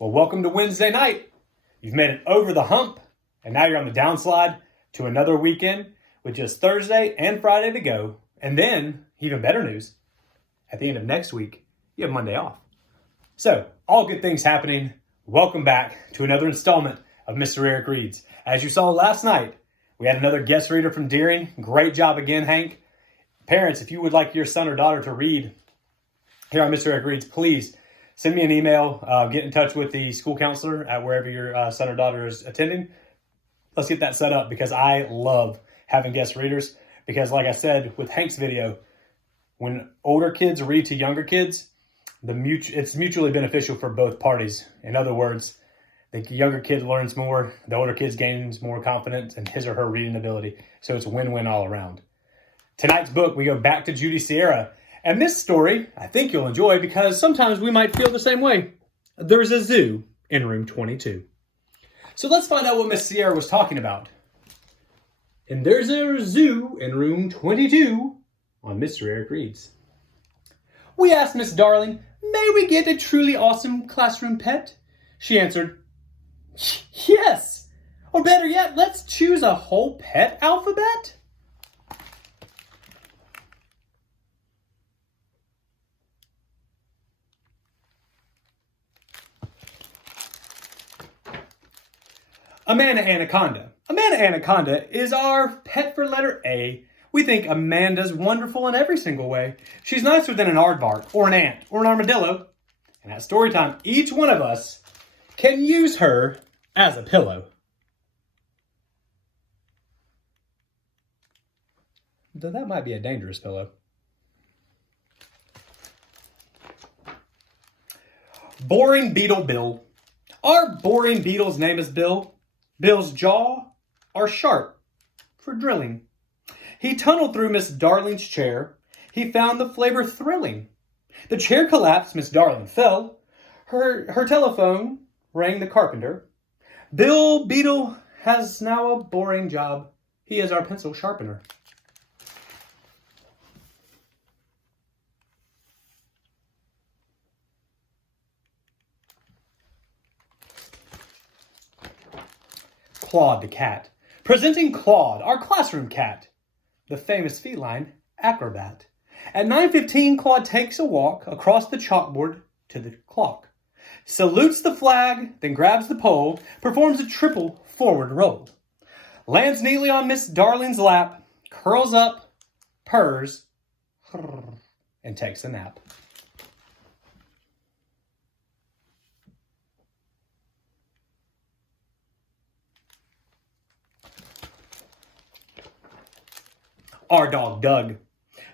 Well, welcome to Wednesday night. You've made it over the hump, and now you're on the downslide to another weekend with just Thursday and Friday to go. And then, even better news, at the end of next week, you have Monday off. So, all good things happening. Welcome back to another installment of Mr. Eric Reads. As you saw last night, we had another guest reader from Deering. Great job again, Hank. Parents, if you would like your son or daughter to read here on Mr. Eric Reads, please send me an email. Get in touch with the school counselor at wherever your son or daughter is attending. Let's get that set up because I love having guest readers. Because like I said with Hank's video, when older kids read to younger kids, it's mutually beneficial for both parties. In other words, the younger kid learns more, the older kid gains more confidence in his or her reading ability. So it's win-win all around. Tonight's book, we go back to Judy Sierra. And this story, I think you'll enjoy because sometimes we might feel the same way. There's a zoo in room 22. So let's find out what Miss Sierra was talking about. And there's a zoo in room 22 on Mr. Eric Reads. We asked Miss Darling, may we get a truly awesome classroom pet? She answered, yes. Or better yet, let's choose a whole pet alphabet. Amanda Anaconda. Amanda Anaconda is our pet for letter A. We think Amanda's wonderful in every single way. She's nicer than an aardvark, or an ant, or an armadillo. And at story time, each one of us can use her as a pillow. Though that might be a dangerous pillow. Boring Beetle Bill. Our boring beetle's name is Bill. Bill's jaw are sharp for drilling. He tunneled through Miss Darling's chair. He found the flavor thrilling. The chair collapsed, Miss Darling fell. Her telephone rang the carpenter. Bill Beetle has now a boring job. He is our pencil sharpener. Claude the cat. Presenting Claude, our classroom cat, the famous feline acrobat. At 9:15, Claude takes a walk across the chalkboard to the clock, salutes the flag, then grabs the pole, performs a triple forward roll, lands neatly on Miss Darling's lap, curls up, purrs, and takes a nap. Our dog, Doug.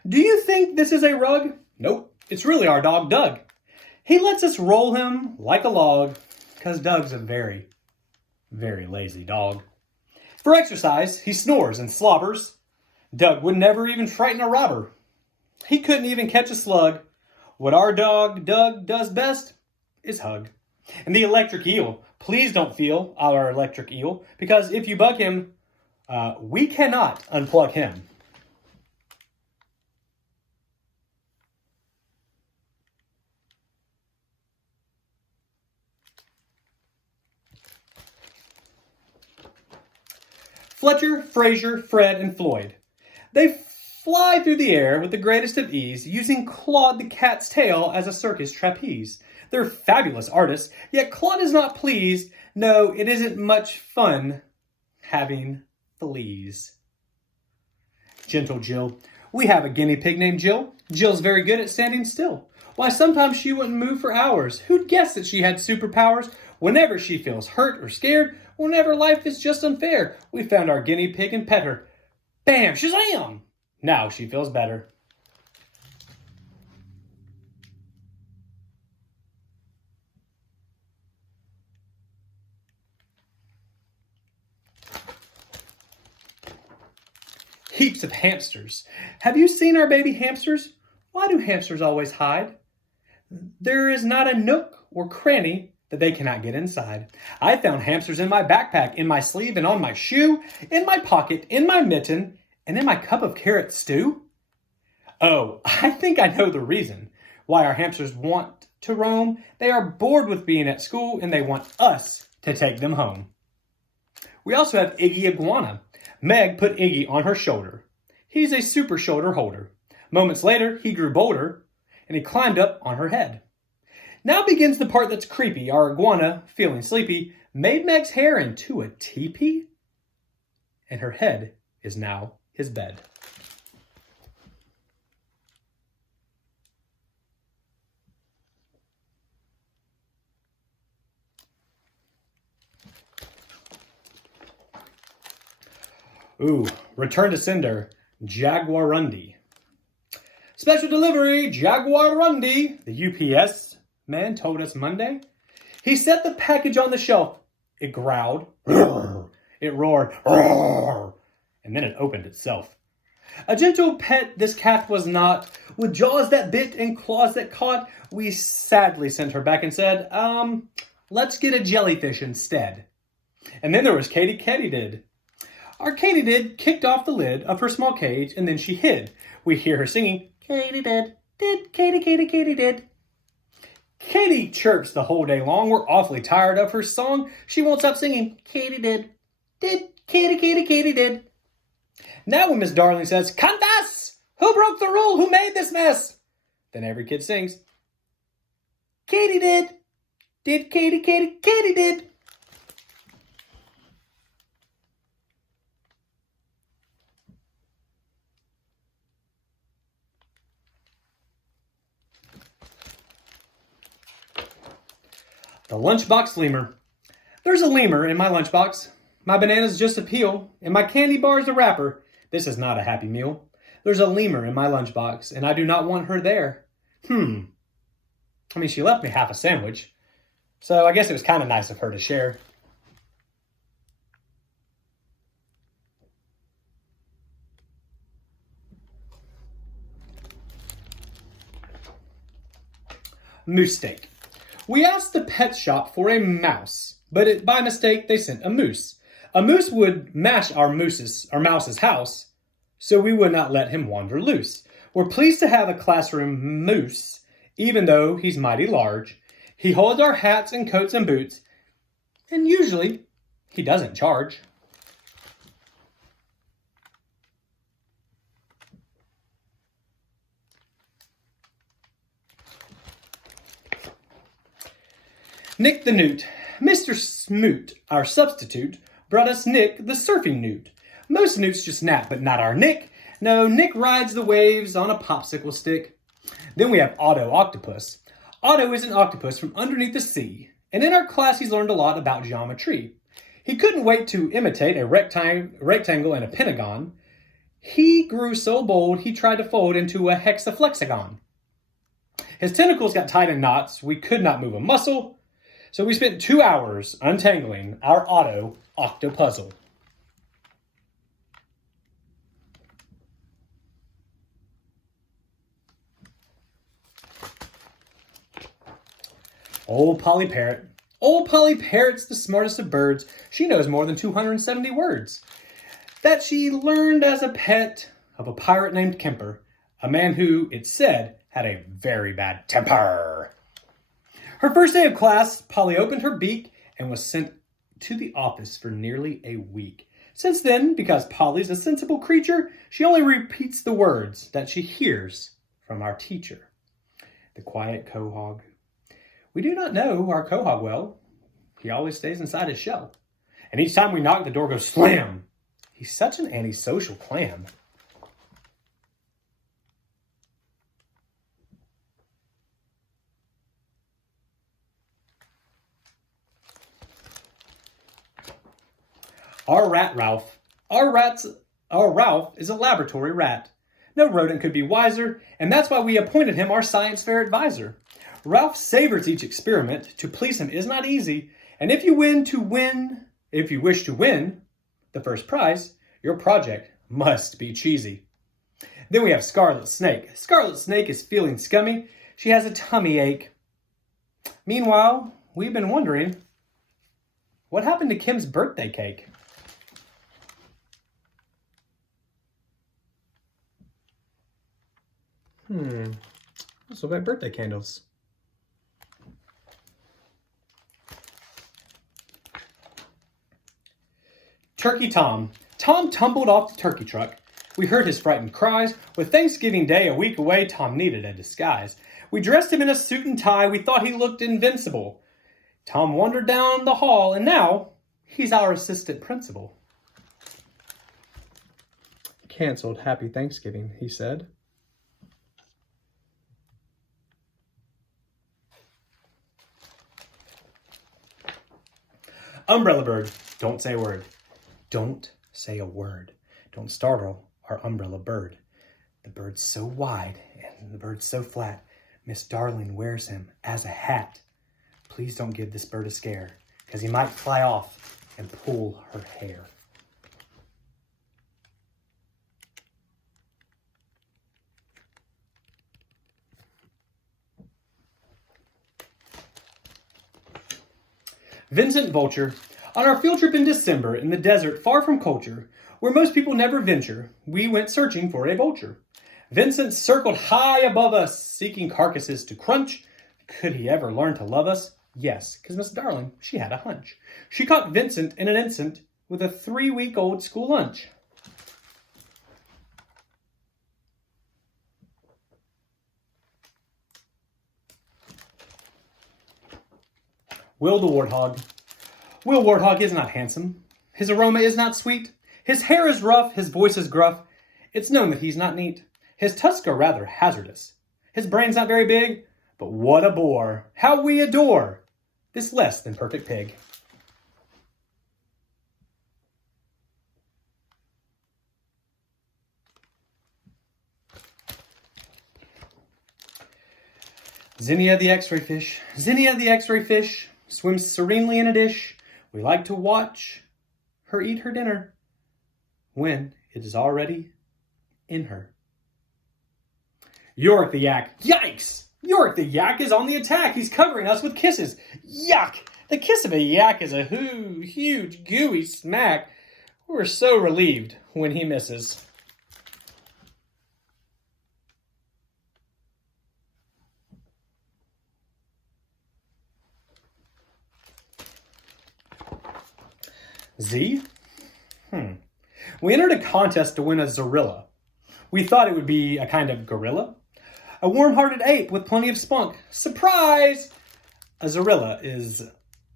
Do you think this is a rug? Nope, it's really our dog, Doug. He lets us roll him like a log because Doug's a very, very lazy dog. For exercise, he snores and slobbers. Doug would never even frighten a robber. He couldn't even catch a slug. What our dog, Doug, does best is hug. And the electric eel. Please don't feel our electric eel because if you bug him, we cannot unplug him. Fletcher, Fraser, Fred, and Floyd. They fly through the air with the greatest of ease, using Claude the cat's tail as a circus trapeze. They're fabulous artists, yet Claude is not pleased. No, it isn't much fun having fleas. Gentle Jill. We have a guinea pig named Jill. Jill's very good at standing still. Why, sometimes she wouldn't move for hours. Who'd guess that she had superpowers? Whenever she feels hurt or scared, whenever life is just unfair, we found our guinea pig and pet her. Bam! Shazam! Now she feels better. Heaps of hamsters. Have you seen our baby hamsters? Why do hamsters always hide? There is not a nook or cranny that they cannot get inside. I found hamsters in my backpack, in my sleeve, and on my shoe, in my pocket, in my mitten, and in my cup of carrot stew. Oh, I think I know the reason why our hamsters want to roam. They are bored with being at school and they want us to take them home. We also have Iggy Iguana. Meg put Iggy on her shoulder. He's a super shoulder holder. Moments later, he grew bolder and he climbed up on her head. Now begins the part that's creepy. Our iguana, feeling sleepy, made Meg's hair into a teepee, and her head is now his bed. Ooh, return to sender, Jaguarundi. Special delivery, Jaguarundi, the UPS man told us Monday. He set the package on the shelf. It growled. It roared. And then it opened itself. A gentle pet this cat was not. With jaws that bit and claws that caught, we sadly sent her back and said, let's get a jellyfish instead. And then there was Katie Katydid. Our Katydid kicked off the lid of her small cage and then she hid. We hear her singing, Katydid, did, Katydid. Katie chirps the whole day long. We're awfully tired of her song. She won't stop singing, Katydid, did, Katydid. Now when Miss Darling says, Confess! Who broke the rule? Who made this mess? Then every kid sings, Katydid, did, Katydid. The lunchbox lemur. There's a lemur in my lunchbox. My banana's just a peel, and my candy bar's a wrapper. This is not a happy meal. There's a lemur in my lunchbox, and I do not want her there. I mean, she left me half a sandwich, so I guess it was kind of nice of her to share. Moose steak. We asked the pet shop for a mouse, but by mistake they sent a moose. A moose would mash our mouse's house, so we would not let him wander loose. We're pleased to have a classroom moose, even though he's mighty large. He holds our hats and coats and boots, and usually he doesn't charge. Nick the Newt. Mr. Smoot, our substitute, brought us Nick the surfing newt. Most newts just nap, but not our Nick. No, Nick rides the waves on a popsicle stick. Then we have Otto Octopus. Otto is an octopus from underneath the sea, and in our class he's learned a lot about geometry. He couldn't wait to imitate a rectangle and a pentagon. He grew so bold he tried to fold into a hexaflexagon. His tentacles got tied in knots. We could not move a muscle. So we spent 2 hours untangling our Otto Octopuzzle. Old Polly Parrot. Old Polly Parrot's the smartest of birds. She knows more than 270 words. That she learned as a pet of a pirate named Kemper, a man who, it's said, had a very bad temper. Her first day of class, Polly opened her beak and was sent to the office for nearly a week. Since then, because Polly's a sensible creature, she only repeats the words that she hears from our teacher. The quiet quahog. We do not know our quahog well. He always stays inside his shell. And each time we knock, the door goes slam. He's such an antisocial clam. Our rat Ralph. Our Ralph is a laboratory rat. No rodent could be wiser, and that's why we appointed him our science fair advisor. Ralph savors each experiment. To please him is not easy, and if you wish to win the first prize, your project must be cheesy. Then we have Scarlet Snake. Scarlet Snake is feeling scummy. She has a tummy ache. Meanwhile, we've been wondering, what happened to Kim's birthday cake? Let's look at birthday candles. Turkey Tom. Tom tumbled off the turkey truck. We heard his frightened cries. With Thanksgiving Day a week away, Tom needed a disguise. We dressed him in a suit and tie. We thought he looked invincible. Tom wandered down the hall, and now he's our assistant principal. Canceled Happy Thanksgiving, he said. Umbrella bird, don't say a word. Don't say a word. Don't startle our umbrella bird. The bird's so wide and the bird's so flat. Miss Darling wears him as a hat. Please don't give this bird a scare, because he might fly off and pull her hair. Vincent Vulture. On our field trip in December in the desert far from culture, where most people never venture, we went searching for a vulture. Vincent circled high above us, seeking carcasses to crunch. Could he ever learn to love us? Yes, because Miss Darling, she had a hunch. She caught Vincent in an instant with a 3-week-old school lunch. Will the Warthog. Will Warthog is not handsome. His aroma is not sweet. His hair is rough. His voice is gruff. It's known that he's not neat. His tusks are rather hazardous. His brain's not very big, but what a bore. How we adore this less than perfect pig. Zinnia the X-ray fish. Zinnia the X-ray fish swims serenely in a dish. We like to watch her eat her dinner when it is already in her. Yorick the yak. Yikes! Yorick the yak is on the attack. He's covering us with kisses. Yuck! The kiss of a yak is a huge, gooey smack. We're so relieved when he misses. Z? We entered a contest to win a Zorilla. We thought it would be a kind of gorilla. A warm-hearted ape with plenty of spunk. Surprise! A Zorilla is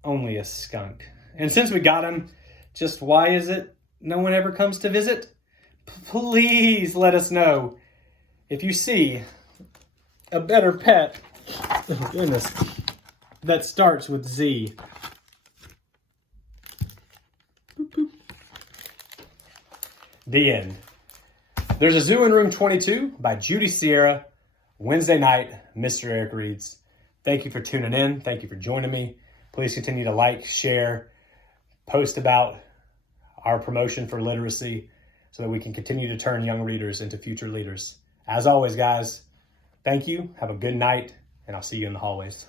only a skunk. And since we got him, just why is it no one ever comes to visit? Please let us know if you see a better pet, oh goodness, that starts with Z. Boop, boop. The end. There's a Zoo in Room 22 by Judy Sierra. Wednesday night, Mr. Eric Reads. Thank you for tuning in. Thank you for joining me. Please continue to like, share, post about our promotion for literacy so that we can continue to turn young readers into future leaders. As always, guys, thank you. Have a good night, and I'll see you in the hallways.